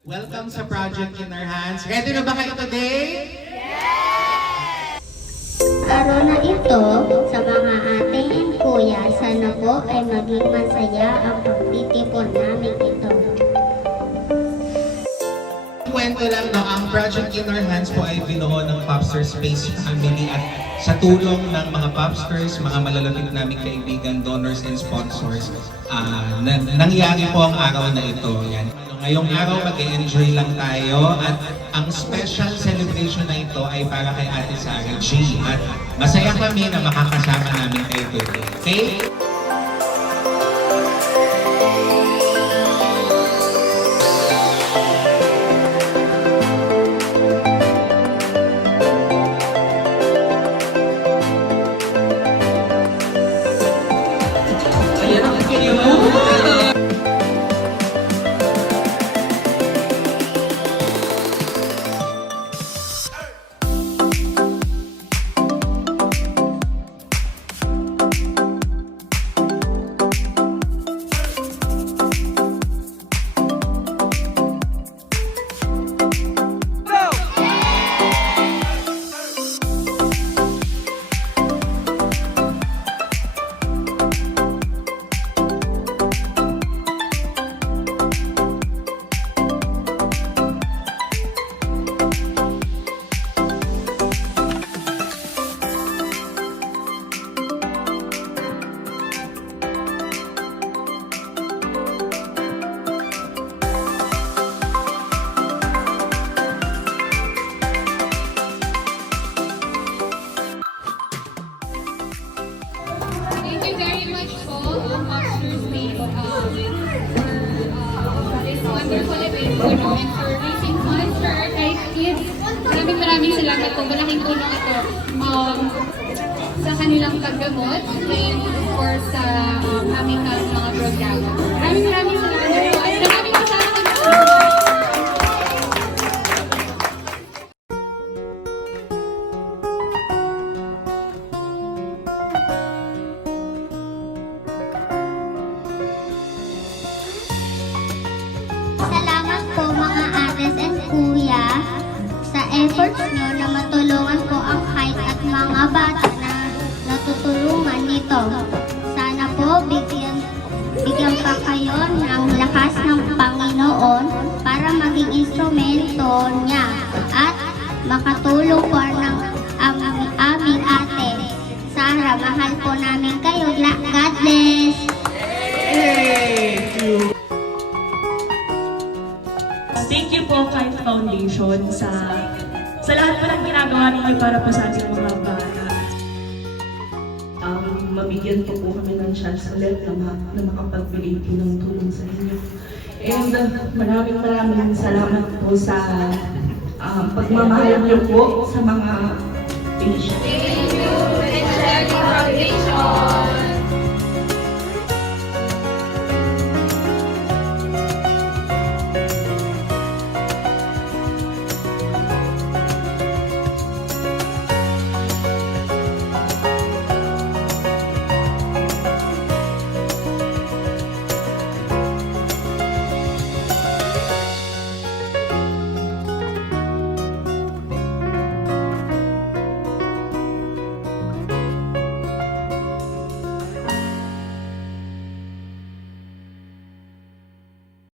Welcome sa Project in Our Hands. Ready na ba kayo today? Araw na ito, sa mga ate and kuya, sana po ay maging masaya ang pagtitipon namin ito. Kwento lang, no, ang Project in Our Hands po ay binuo ng Popster Space Family at sa tulong ng mga Popsters, mga malalapit naming kaibigan, donors and sponsors, nangyari po ang araw na ito. Yan. Ngayong araw mag-enjoy lang tayo at ang special celebration na ito ay para kay Ate Sarah G. At masaya kami na makakasama namin kayo today. Okay? Thank you very much po, Popster Space, for this wonderful event po, no, and for raising funds for our guys kids. Maraming salamat po. Malaking tulong ito sa kanilang paggamot and of course sa aming mga programa. Maraming salamat po. At maraming salamat po. Salamat po mga ates and kuya sa efforts nyo na matulungan po ang kahit at mga bata na natutulungan nito. Sana po bigyan pa kayo ng lakas ng Panginoon para maging instrumento niya at makatulong po ng aming ate. Sarah, mahal po namin kayo. God bless! Thank you po kay Foundation sa lahat po ng ginagawa ninyo para po sa ating mga bata. Mabigyan po kami ng chance ulit na makapagbigay po ng tulong sa inyo. And maraming salamat po sa pagmamahal niyo po sa mga patient. Thank you, Charity Foundation.